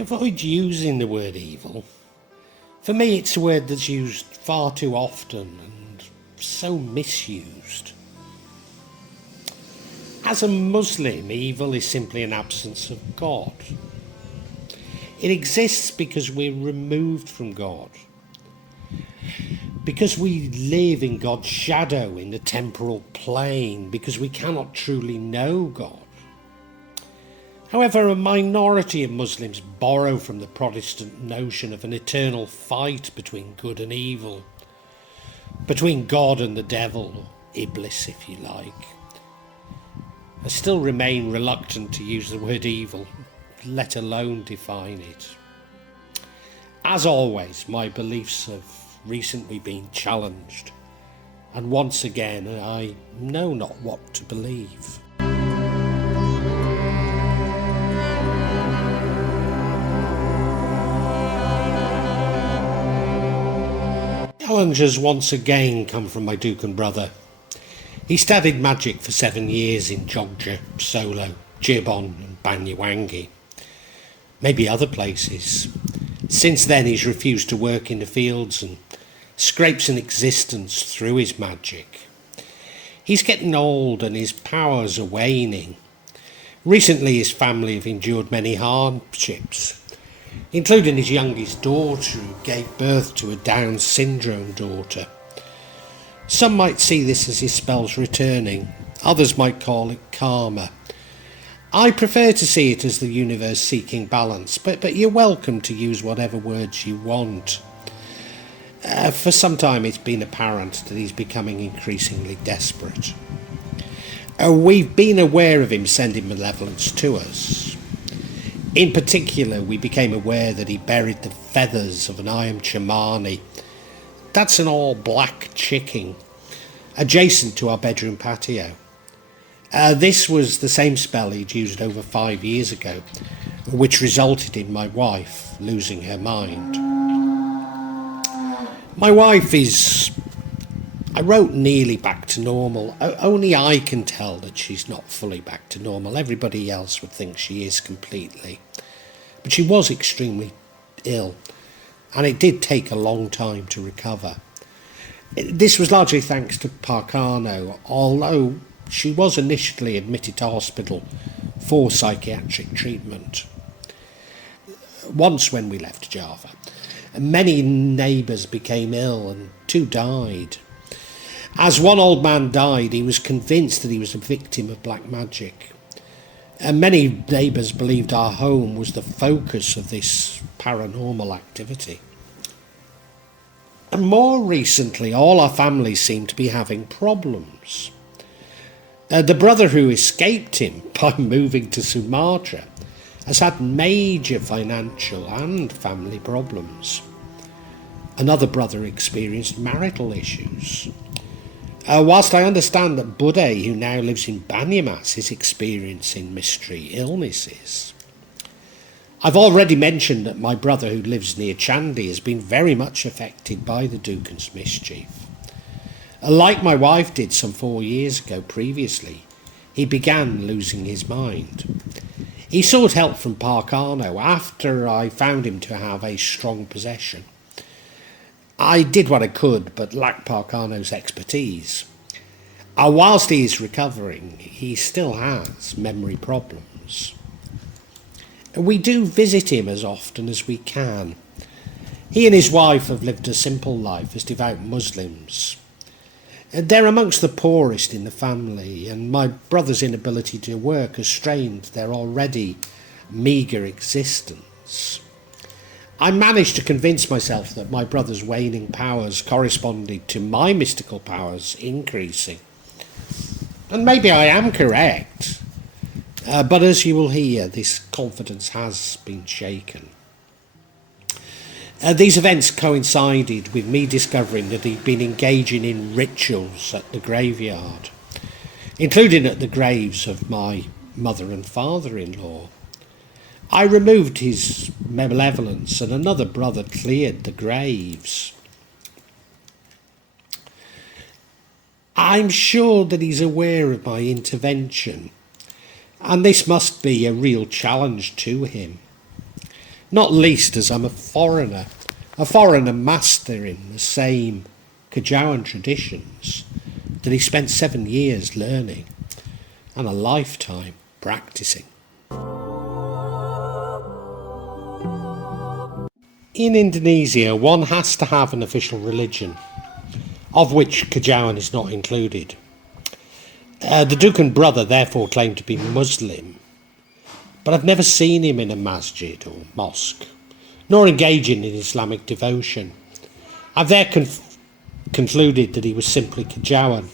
avoid using the word evil. For me, it's a word that's used far too often and so misused. As a Muslim, evil is simply an absence of God. It exists because we're removed from God, because we live in God's shadow in the temporal plane, because we cannot truly know God. However, a minority of Muslims borrow from the Protestant notion of an eternal fight between good and evil, between God and the devil, or Iblis if you like. I still remain reluctant to use the word evil, let alone define it. As always, my beliefs have recently been challenged, and once again I know not what to believe. Challenges once again come from my Dukan brother. He studied magic for 7 years in Jogja, Solo, Jirbon and Banyuwangi. Maybe other places. Since then he's refused to work in the fields and scrapes an existence through his magic. He's getting old and his powers are waning. Recently his family have endured many hardships, including his youngest daughter who gave birth to a Down syndrome daughter. Some might see this as his spells returning, others might call it karma. I prefer to see it as the universe seeking balance, but you're welcome to use whatever words you want. For some time it's been apparent that he's becoming increasingly desperate. We've been aware of him sending malevolence to us. In particular, we became aware that he buried the feathers of an Ayam Chamani. That's an all-black chicken, adjacent to our bedroom patio. This was the same spell he'd used over 5 years ago, which resulted in my wife losing her mind. My wife is, I wrote, nearly back to normal. Only I can tell that she's not fully back to normal. Everybody else would think she is completely. But she was extremely ill, and it did take a long time to recover. This was largely thanks to Pak Karno, although she was initially admitted to hospital for psychiatric treatment. Once when we left Java, many neighbours became ill and 2 died. As one old man died, he was convinced that he was a victim of black magic. And many neighbours believed our home was the focus of this paranormal activity. And more recently, all our families seem to be having problems. The brother who escaped him by moving to Sumatra has had major financial and family problems. Another brother experienced marital issues. Whilst I understand that Budde, who now lives in Banyumas, is experiencing mystery illnesses. I've already mentioned that my brother who lives near Chandi has been very much affected by the Dukan's mischief. Like my wife did some 4 years ago previously, he began losing his mind. He sought help from Pak Karno after I found him to have a strong possession. I did what I could, but lacked Pak Karno's expertise. Whilst he is recovering, he still has memory problems. We do visit him as often as we can. He and his wife have lived a simple life as devout Muslims. They're amongst the poorest in the family, and my brother's inability to work has strained their already meagre existence. I managed to convince myself that my brother's waning powers corresponded to my mystical powers increasing. And maybe I am correct, but as you will hear, this confidence has been shaken. These events coincided with me discovering that he'd been engaging in rituals at the graveyard, including at the graves of my mother and father-in-law. I removed his malevolence and another brother cleared the graves. I'm sure that he's aware of my intervention, and this must be a real challenge to him. not least as I'm a foreigner master in the same Kejawan traditions that he spent 7 years learning and a lifetime practicing. In Indonesia, one has to have an official religion, of which Kejawan is not included. The Dukan brother therefore claimed to be Muslim, but I've never seen him in a masjid or mosque, nor engaging in Islamic devotion. I've there concluded that he was simply Kejawan,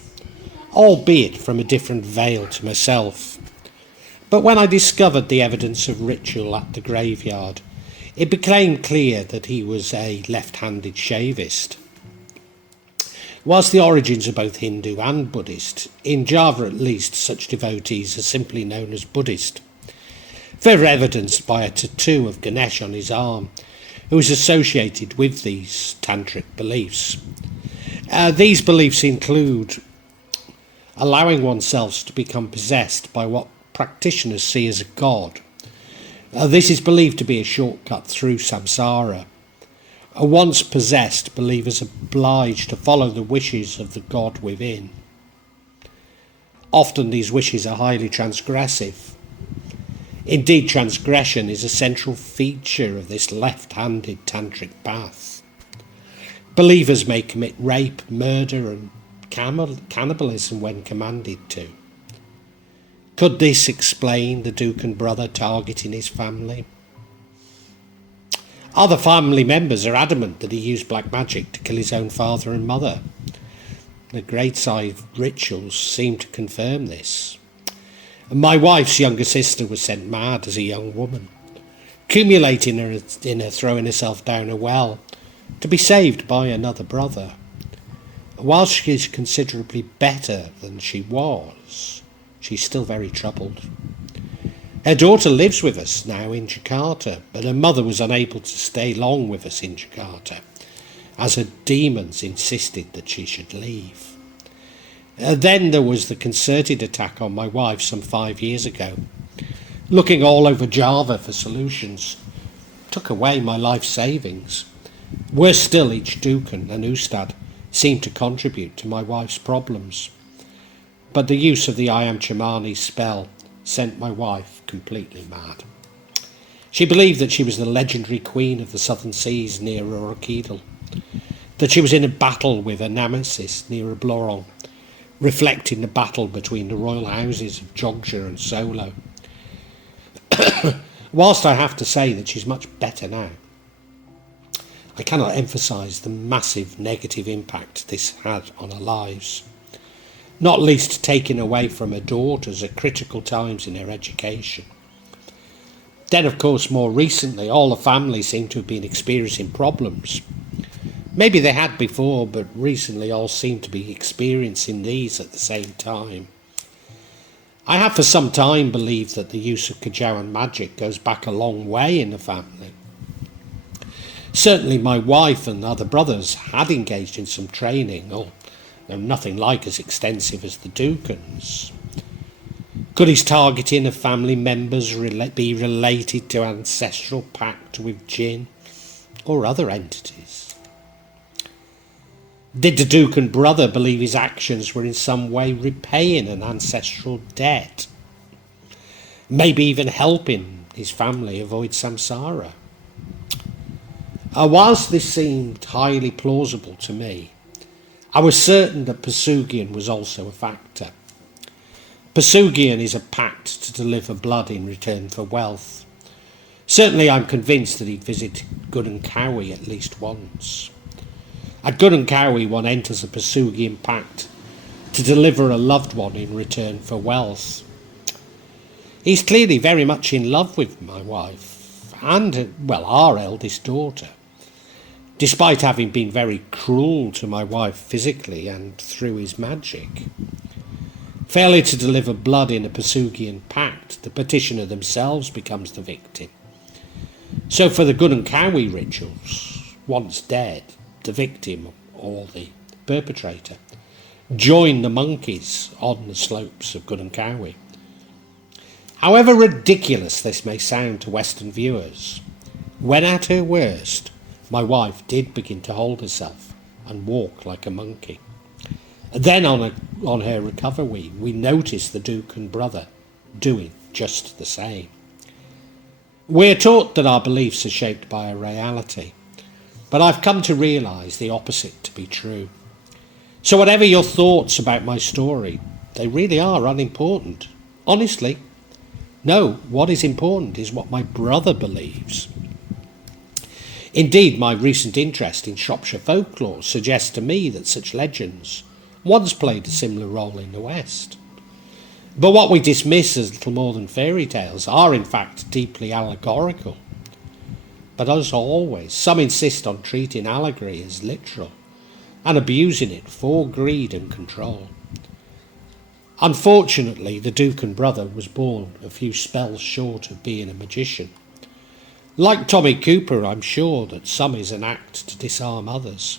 albeit from a different veil to myself. But when I discovered the evidence of ritual at the graveyard, it became clear that he was a left-handed shavist. Whilst the origins are both Hindu and Buddhist, in Java at least such devotees are simply known as Buddhist, further evidenced by a tattoo of Ganesh on his arm, who is associated with these tantric beliefs. These beliefs include allowing oneself to become possessed by what practitioners see as a god. This is believed to be a shortcut through samsara. Once possessed, believers are obliged to follow the wishes of the god within. Often these wishes are highly transgressive. Indeed, transgression is a central feature of this left-handed tantric path. Believers may commit rape, murder and cannibalism when commanded to. Could this explain the Dukan brother targeting his family? Other family members are adamant that he used black magic to kill his own father and mother. The great side rituals seem to confirm this. My wife's younger sister was sent mad as a young woman, accumulating in her throwing herself down a well to be saved by another brother. While she is considerably better than she was, she's still very troubled. Her daughter lives with us now in Jakarta, but her mother was unable to stay long with us in Jakarta, as her demons insisted that she should leave. Then there was the concerted attack on my wife some 5 years ago. Looking all over Java for solutions took away my life savings. Worse still, each Dukan and Ustad seemed to contribute to my wife's problems. But the use of the I Am Chamani spell sent my wife completely mad. She believed that she was the legendary queen of the southern seas near Orokidal, that she was in a battle with a nemesis near Blorong, reflecting the battle between the royal houses of Jogja and Solo. Whilst I have to say that she's much better now, I cannot emphasise the massive negative impact this had on our lives, not least taking away from her daughters at critical times in her education. Then, of course, more recently, all the family seem to have been experiencing problems. Maybe they had before, but recently all seem to be experiencing these at the same time. I have for some time believed that the use of Kejawan magic goes back a long way in the family. Certainly my wife and other brothers had engaged in some training, although nothing like as extensive as the Dukans. Could his targeting of family members be related to ancestral pact with jinn or other entities? Did the Dukan brother believe his actions were in some way repaying an ancestral debt? Maybe even helping his family avoid samsara? Whilst this seemed highly plausible to me, I was certain that Pesugian was also a factor. Pesugian is a pact to deliver blood in return for wealth. Certainly I'm convinced that he'd visit Gunung Kawi at least once. At Gunung Kawi one enters a Pesugian pact to deliver a loved one in return for wealth. He's clearly very much in love with my wife and, our eldest daughter, despite having been very cruel to my wife physically and through his magic. Failure to deliver blood in a Pesugian pact, the petitioner themselves becomes the victim. So for the Gunung Kawi rituals, once dead, the victim or the perpetrator join the monkeys on the slopes of Gunung Kawi. However ridiculous this may sound to Western viewers, When at her worst, my wife did begin to hold herself and walk like a monkey. Then on her recovery, we noticed the Duke and brother doing just the same. We're taught that our beliefs are shaped by a reality, but I've come to realise the opposite to be true. So whatever your thoughts about my story, they really are unimportant. Honestly, no, what is important is what my brother believes. Indeed, my recent interest in Shropshire folklore suggests to me that such legends once played a similar role in the West. But what we dismiss as little more than fairy tales are in fact deeply allegorical. But as always, some insist on treating allegory as literal and abusing it for greed and control. Unfortunately, the Duke and brother was born a few spells short of being a magician. Like Tommy Cooper, I'm sure that some is an act to disarm others,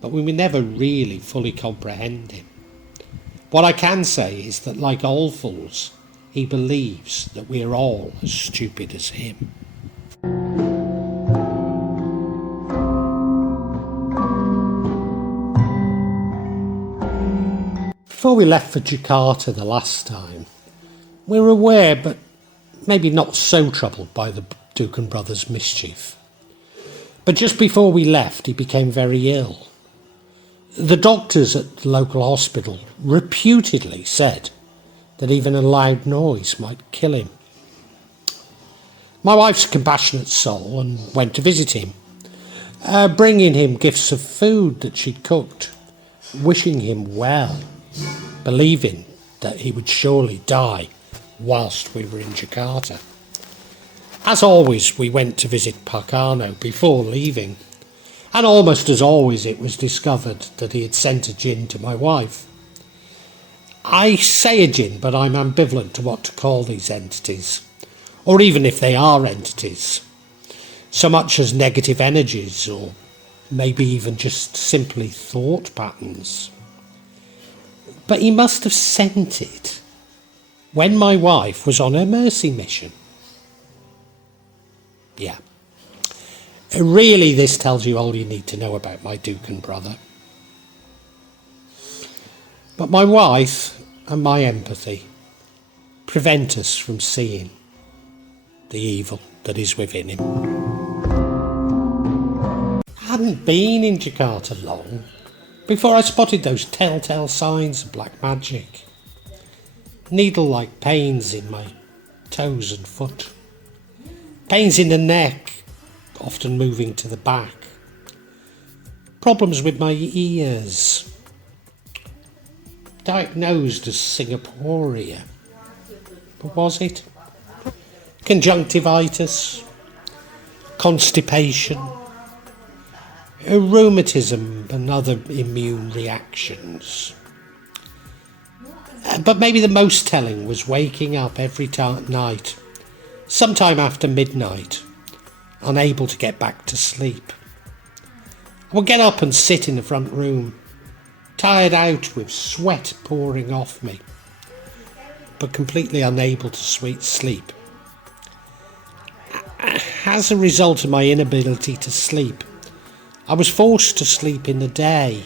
but we may never really fully comprehend him. What I can say is that, like all fools, he believes that we are all as stupid as him. Before we left for Jakarta the last time, we were aware, but maybe not so troubled by the Duke and brother's mischief. But just before we left, he became very ill. The doctors at the local hospital reputedly said that even a loud noise might kill him. My wife's a compassionate soul and went to visit him, bringing him gifts of food that she'd cooked, wishing him well, believing that he would surely die whilst we were in Jakarta. As always, we went to visit Pak Karno before leaving, and almost as always it was discovered that he had sent a djinn to my wife. I say a djinn, but I'm ambivalent to what to call these entities, or even if they are entities, so much as negative energies, or maybe even just simply thought patterns. But he must have sent it when my wife was on her mercy mission. Yeah. Really, this tells you all you need to know about my Duke and brother. But my wife and my empathy prevent us from seeing the evil that is within him. I hadn't been in Jakarta long before I spotted those telltale signs of black magic. Needle-like pains in my toes and foot. Pains in the neck, often moving to the back. Problems with my ears. Diagnosed as Singaporea. But was it? Conjunctivitis. Constipation. Rheumatism and other immune reactions. But maybe the most telling was waking up every night, sometime after midnight, unable to get back to sleep. I would get up and sit in the front room, tired out with sweat pouring off me, but completely unable to sleep. As a result of my inability to sleep, I was forced to sleep in the day,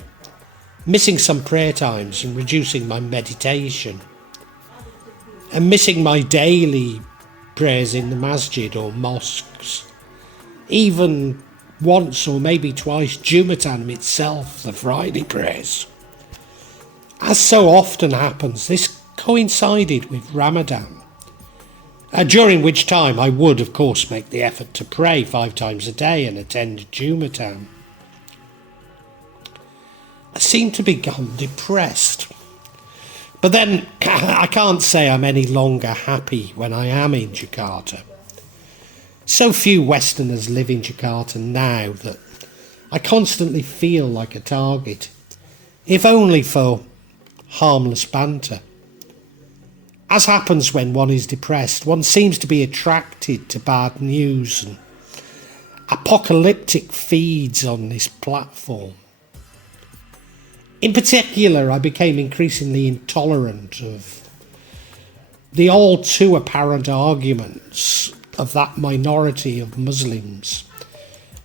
missing some prayer times and reducing my meditation, and missing my daily prayers in the masjid or mosques, even once or maybe twice Jumatan itself, the Friday prayers. As so often happens, this coincided with Ramadan, during which time I would of course make the effort to pray 5 times a day and attend Jumatan. I seem to become depressed. But then I can't say I'm any longer happy when I am in Jakarta. So few Westerners live in Jakarta now that I constantly feel like a target, if only for harmless banter. As happens when one is depressed, one seems to be attracted to bad news and apocalyptic feeds on this platform. In particular, I became increasingly intolerant of the all too apparent arguments of that minority of Muslims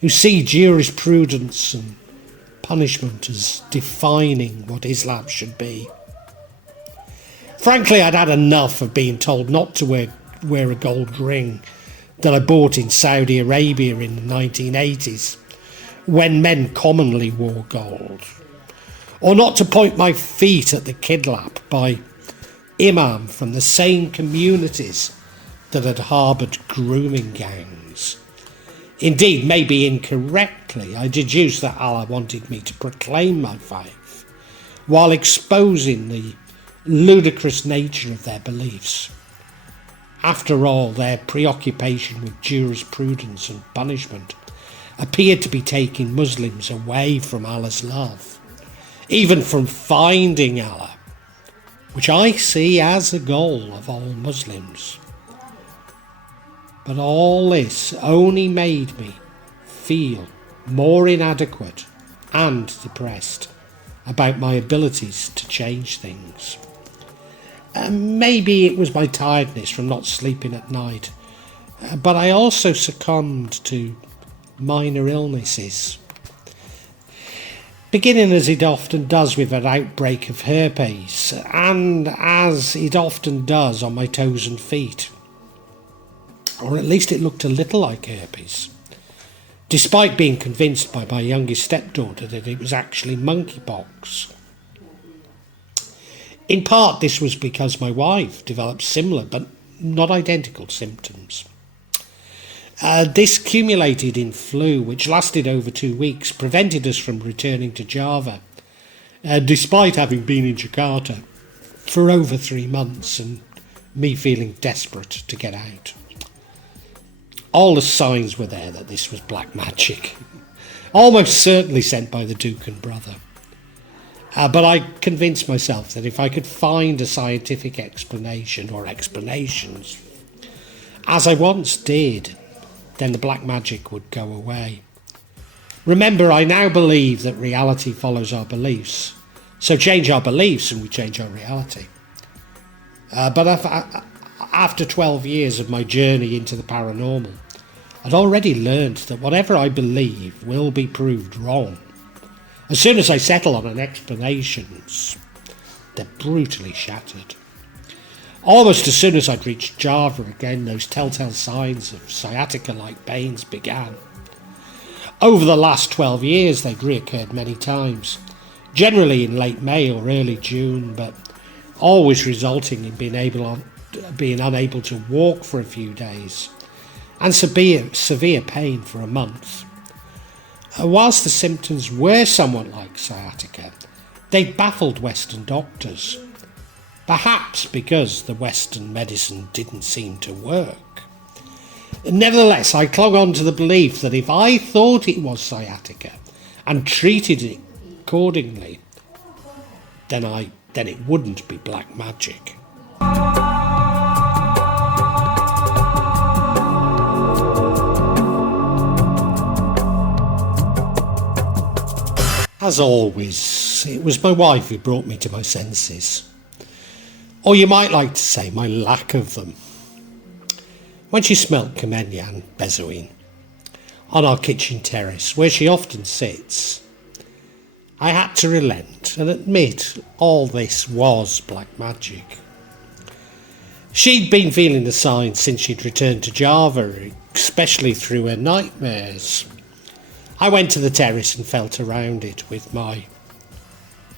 who see jurisprudence and punishment as defining what Islam should be. Frankly, I'd had enough of being told not to wear a gold ring that I bought in Saudi Arabia in the 1980s, when men commonly wore gold, or not to point my feet at the kidlap by imam from the same communities that had harboured grooming gangs. Indeed, maybe incorrectly, I deduced that Allah wanted me to proclaim my faith while exposing the ludicrous nature of their beliefs. After all, their preoccupation with jurisprudence and punishment appeared to be taking Muslims away from Allah's love, even from finding Allah, which I see as a goal of all Muslims. But all this only made me feel more inadequate and depressed about my abilities to change things. Maybe it was my tiredness from not sleeping at night, but I also succumbed to minor illnesses, beginning as it often does with an outbreak of herpes, and as it often does on my toes and feet. Or at least it looked a little like herpes, despite being convinced by my youngest stepdaughter that it was actually monkeypox. In part, this was because my wife developed similar but not identical symptoms. This accumulated in flu, which lasted over 2 weeks, prevented us from returning to Java, despite having been in Jakarta for over 3 months and me feeling desperate to get out. All the signs were there that this was black magic, almost certainly sent by the Duke and brother. But I convinced myself that if I could find a scientific explanation or explanations, as I once did, then the black magic would go away. Remember, I now believe that reality follows our beliefs. So change our beliefs and we change our reality. But after 12 years of my journey into the paranormal, I'd already learned that whatever I believe will be proved wrong. As soon as I settle on an explanations, they're brutally shattered. Almost as soon as I'd reached Java again, those telltale signs of sciatica-like pains began. Over the last 12 years, they'd reoccurred many times, generally in late May or early June, but always resulting in being unable to walk for a few days, and severe pain for a month. Whilst the symptoms were somewhat like sciatica, they baffled Western doctors, perhaps because the Western medicine didn't seem to work. Nevertheless, I clung on to the belief that if I thought it was sciatica and treated it accordingly, then it wouldn't be black magic. As always, it was my wife who brought me to my senses. Or you might like to say my lack of them. When she smelt Kemenyan, Bezoin, on our kitchen terrace, where she often sits, I had to relent and admit all this was black magic. She'd been feeling the signs since she'd returned to Java, especially through her nightmares. I went to the terrace and felt around it with my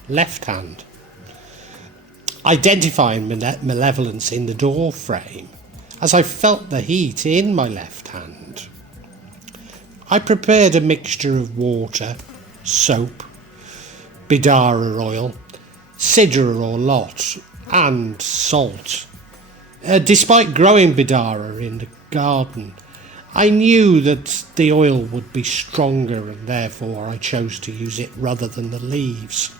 left hand, identifying malevolence in the door frame as I felt the heat in my left hand. I prepared a mixture of water, soap, bidara oil, sidr or lote, and salt. Despite growing bidara in the garden, I knew that the oil would be stronger and therefore I chose to use it rather than the leaves.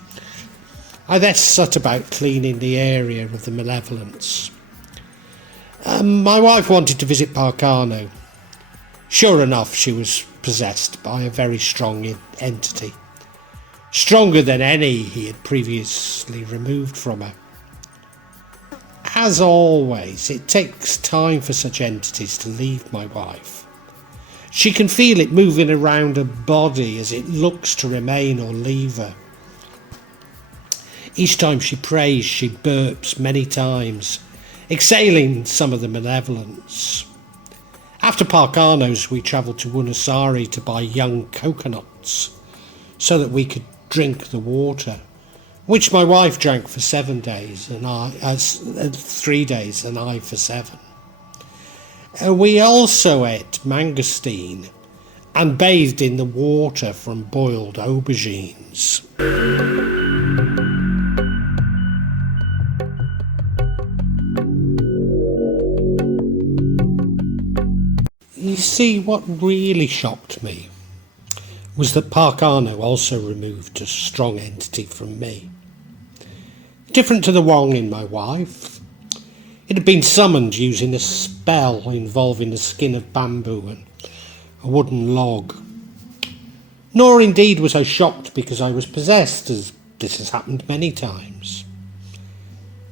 I then set about cleaning the area of the malevolence. My wife wanted to visit Pak Karno. Sure enough, she was possessed by a very strong entity, stronger than any he had previously removed from her. As always, it takes time for such entities to leave my wife. She can feel it moving around her body as it looks to remain or leave her. Each time she prays, she burps many times, exhaling some of the malevolence. After Pak Karno's, we travelled to Wunasari to buy young coconuts so that we could drink the water, which my wife drank for 7 days and 3 days, and I for 7. We also ate mangosteen and bathed in the water from boiled aubergines. You see, what really shocked me was that Pak Karno also removed a strong entity from me. Different to the one in my wife, it had been summoned using a spell involving the skin of bamboo and a wooden log. Nor indeed was I shocked because I was possessed, as this has happened many times.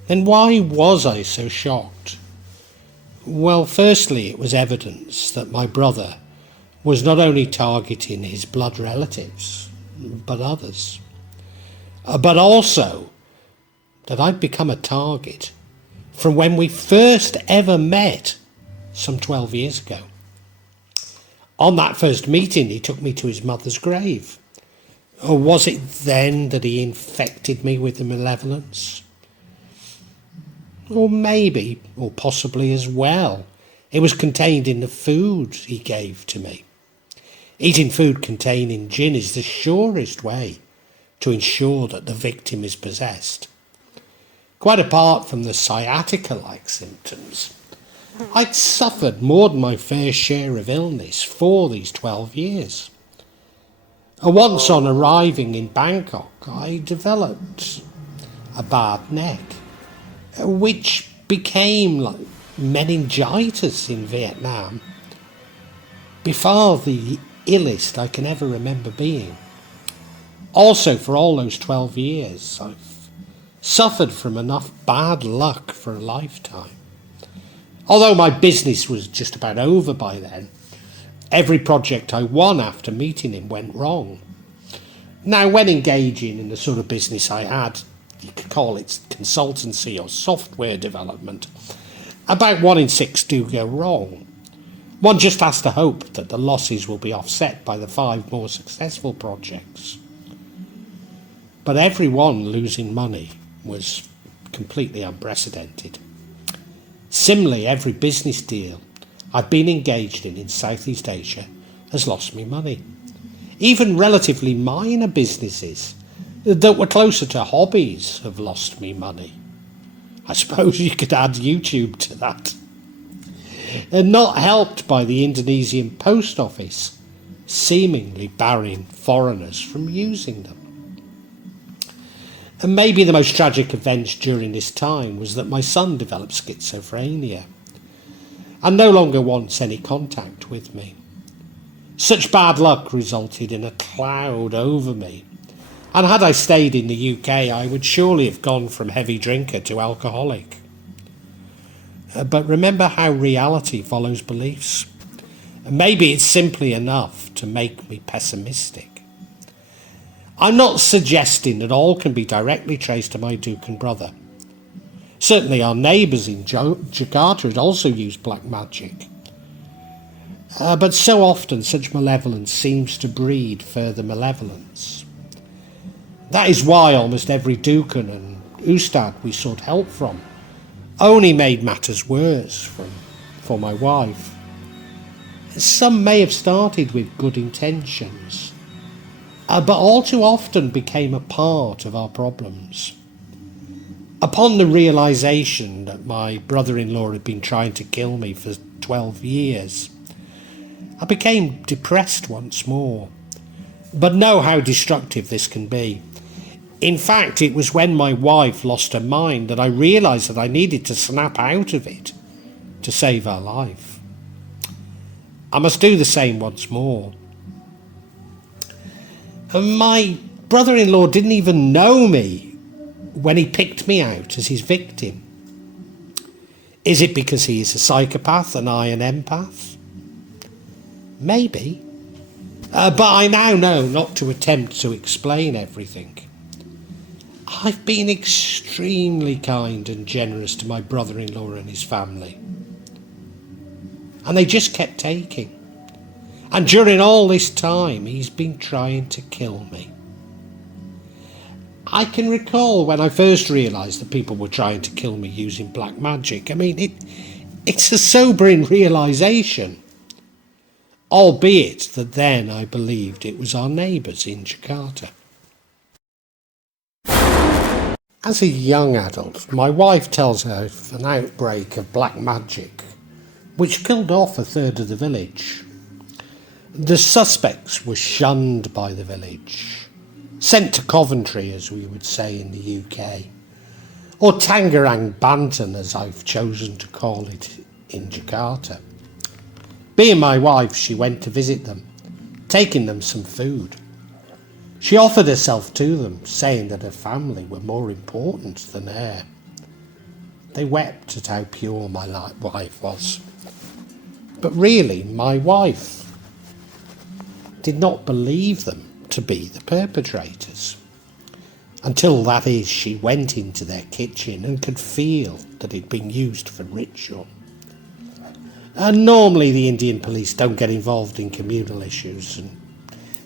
Then why was I so shocked? Well, firstly, it was evidence that my brother was not only targeting his blood relatives, but others. But also that I'd become a target from when we first ever met some 12 years ago. On that first meeting, he took me to his mother's grave. Or was it then that he infected me with the malevolence? Or maybe, or possibly as well, it was contained in the food he gave to me. Eating food containing gin is the surest way to ensure that the victim is possessed. Quite apart from the sciatica-like symptoms, I'd suffered more than my fair share of illness for these 12 years. Once on arriving in Bangkok, I developed a bad neck, which became like meningitis in Vietnam, before the illest I can ever remember being. Also, for all those 12 years, I've suffered from enough bad luck for a lifetime. Although my business was just about over by then, every project I won after meeting him went wrong. Now, when engaging in the sort of business I had, you could call it consultancy or software development, about 1 in 6 do go wrong. One just has to hope that the losses will be offset by the 5 more successful projects. But every one losing money was completely unprecedented. Similarly, every business deal I've been engaged in Southeast Asia has lost me money. Even relatively minor businesses that were closer to hobbies have lost me money. I suppose you could add YouTube to that. And not helped by the Indonesian post office seemingly barring foreigners from using them. And maybe the most tragic event during this time was that my son developed schizophrenia and no longer wants any contact with me. Such bad luck resulted in a cloud over me, and had I stayed in the UK, I would surely have gone from heavy drinker to alcoholic. But remember how reality follows beliefs. Maybe it's simply enough to make me pessimistic. I'm not suggesting that all can be directly traced to my Dukan brother. Certainly our neighbours in Jakarta had also used black magic. But so often such malevolence seems to breed further malevolence. That is why almost every Dukan and Ustad we sought help from only made matters worse for my wife. Some may have started with good intentions, but all too often became a part of our problems. Upon the realisation that my brother-in-law had been trying to kill me for 12 years, I became depressed once more. But know how destructive this can be. In fact, it was when my wife lost her mind that I realised that I needed to snap out of it to save her life. I must do the same once more. And my brother-in-law didn't even know me when he picked me out as his victim. Is it because he is a psychopath and I an empath? Maybe. But I now know not to attempt to explain everything. I've been extremely kind and generous to my brother-in-law and his family. And they just kept taking. And during all this time, he's been trying to kill me. I can recall when I first realised that people were trying to kill me using black magic. I mean, it's a sobering realisation. Albeit that then I believed it was our neighbours in Jakarta. As a young adult, my wife tells her of an outbreak of black magic, which killed off a third of the village. The suspects were shunned by the village, sent to Coventry, as we would say in the UK, or Tangerang Banten, as I've chosen to call it in Jakarta. Being my wife, she went to visit them, taking them some food. She offered herself to them, saying that her family were more important than her. They wept at how pure my wife was. But really, my wife did not believe them to be the perpetrators. Until, that is, she went into their kitchen and could feel that it had been used for ritual. And normally the Indian police don't get involved in communal issues, and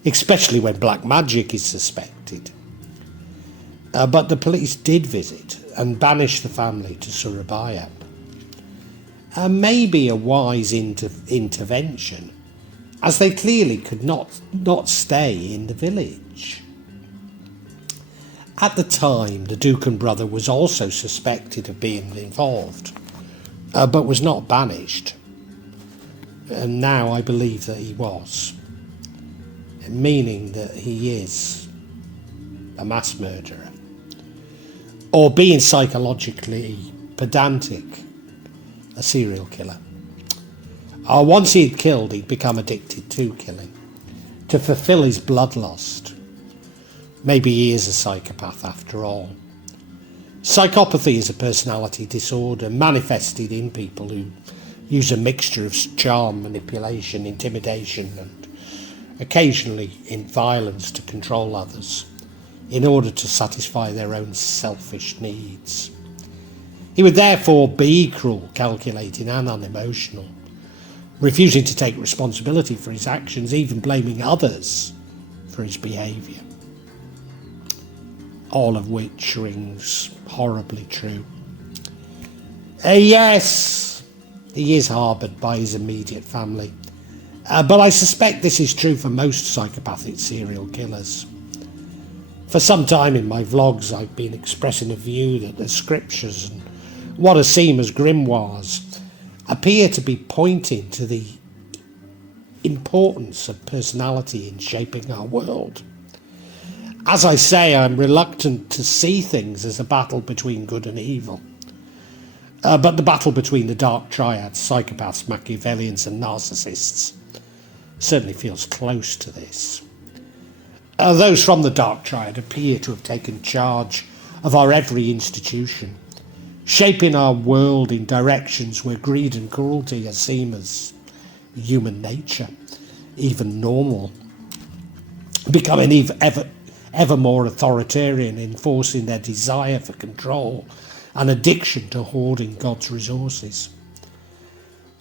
especially when black magic is suspected. But the police did visit and banish the family to Surabaya. Maybe a wise intervention, as they clearly could not stay in the village. At the time, the Dukan brother was also suspected of being involved, but was not banished. And now I believe that he was, meaning that he is a mass murderer, or being psychologically pedantic, a serial killer. Once he had killed, he'd become addicted to killing, to fulfill his bloodlust. Maybe he is a psychopath after all. Psychopathy is a personality disorder manifested in people who use a mixture of charm, manipulation, intimidation, and occasionally in violence to control others in order to satisfy their own selfish needs. He would therefore be cruel, calculating and unemotional, refusing to take responsibility for his actions, even blaming others for his behaviour. All of which rings horribly true. Yes, he is harboured by his immediate family, but I suspect this is true for most psychopathic serial killers. For some time in my vlogs I've been expressing a view that the scriptures and what are seen as grimoires appear to be pointing to the importance of personality in shaping our world. As I say, I'm reluctant to see things as a battle between good and evil. But the battle between the dark triads, psychopaths, Machiavellians and narcissists certainly feels close to this. Those from the dark triad appear to have taken charge of our every institution, shaping our world in directions where greed and cruelty are seen as human nature, even normal, becoming ever more authoritarian, enforcing their desire for control and addiction to hoarding God's resources.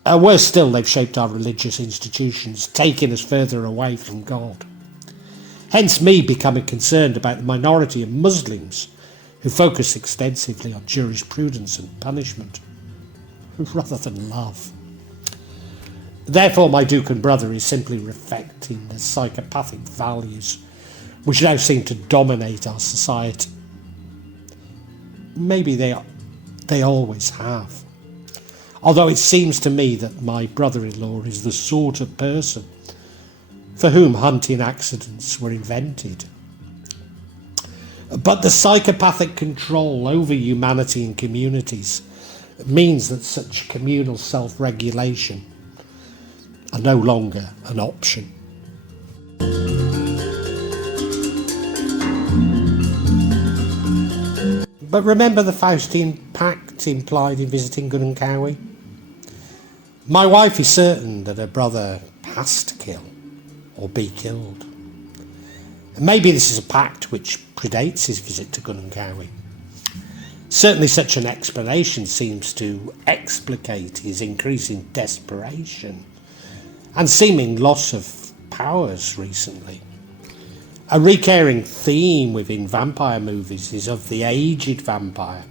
Worse still, they've shaped our religious institutions, taking us further away from God. Hence me becoming concerned about the minority of Muslims who focus extensively on jurisprudence and punishment, rather than love. Therefore, my Dukan brother is simply reflecting the psychopathic values which now seem to dominate our society. Maybe they always have. Although it seems to me that my brother-in-law is the sort of person for whom hunting accidents were invented. But the psychopathic control over humanity and communities means that such communal self-regulation are no longer an option. But remember the Faustian Pact. act implied in visiting Gununcowie? My wife is certain that her brother has to kill or be killed. And maybe this is a pact which predates his visit to Gununcowie. Certainly such an explanation seems to explicate his increasing desperation and seeming loss of powers recently. A recurring theme within vampire movies is of the aged vampire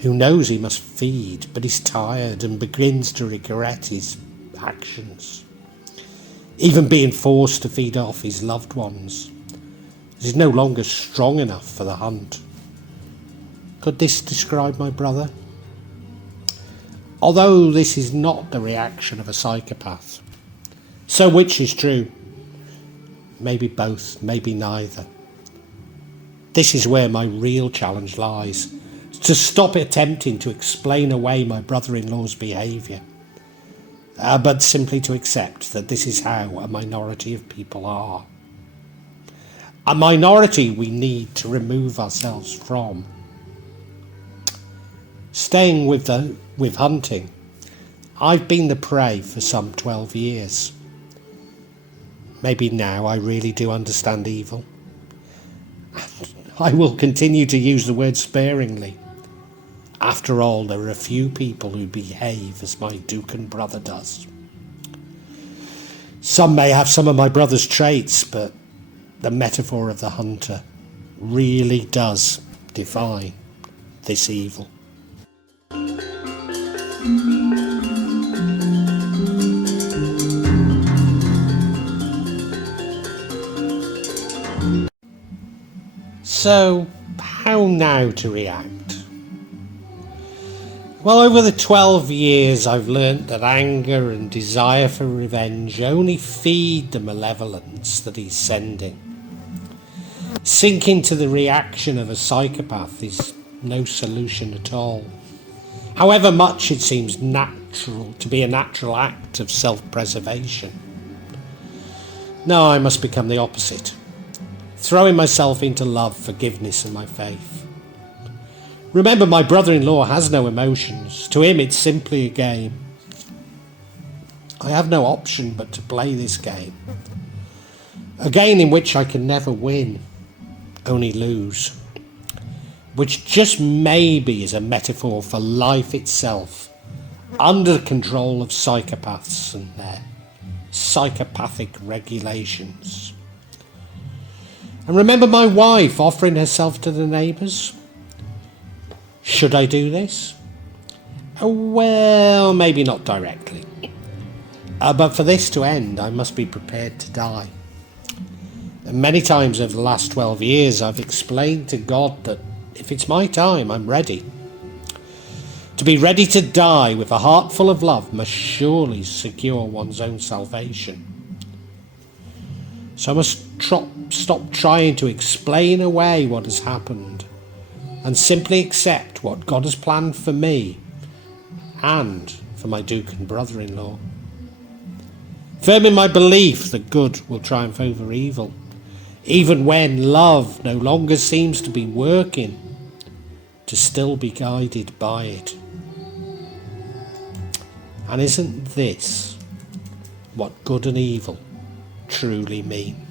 who knows he must feed but is tired and begins to regret his actions, even being forced to feed off his loved ones. He's no longer strong enough for the hunt. Could this describe my brother? Although this is not the reaction of a psychopath. So which is true? Maybe both, maybe neither. This is where my real challenge lies. To stop attempting to explain away my brother-in-law's behaviour, but simply to accept that this is how a minority of people are. A minority we need to remove ourselves from. Staying with hunting, I've been the prey for some 12 years. Maybe now I really do understand evil. I will continue to use the word sparingly. After all, there are a few people who behave as my Dukan brother does. Some may have some of my brother's traits, but the metaphor of the hunter really does define this evil. So, how now to react? Well, over the 12 years I've learnt that anger and desire for revenge only feed the malevolence that he's sending. Sinking to the reaction of a psychopath is no solution at all. However much it seems natural to be a natural act of self-preservation. No, I must become the opposite. Throwing myself into love, forgiveness and my faith. Remember, my brother-in-law has no emotions. To him it's simply a game. I have no option but to play this game. A game in which I can never win, only lose. Which just maybe is a metaphor for life itself, under the control of psychopaths and their psychopathic regulations. And remember my wife offering herself to the neighbours? Should I do this? Well, maybe not directly. But for this to end, I must be prepared to die. And many times over the last 12 years, I've explained to God that if it's my time, I'm ready. To be ready to die with a heart full of love must surely secure one's own salvation. So I must stop trying to explain away what has happened and simply accept what God has planned for me and for my Duke and brother-in-law. Firm in my belief that good will triumph over evil, even when love no longer seems to be working, to still be guided by it. And isn't this what good and evil truly mean?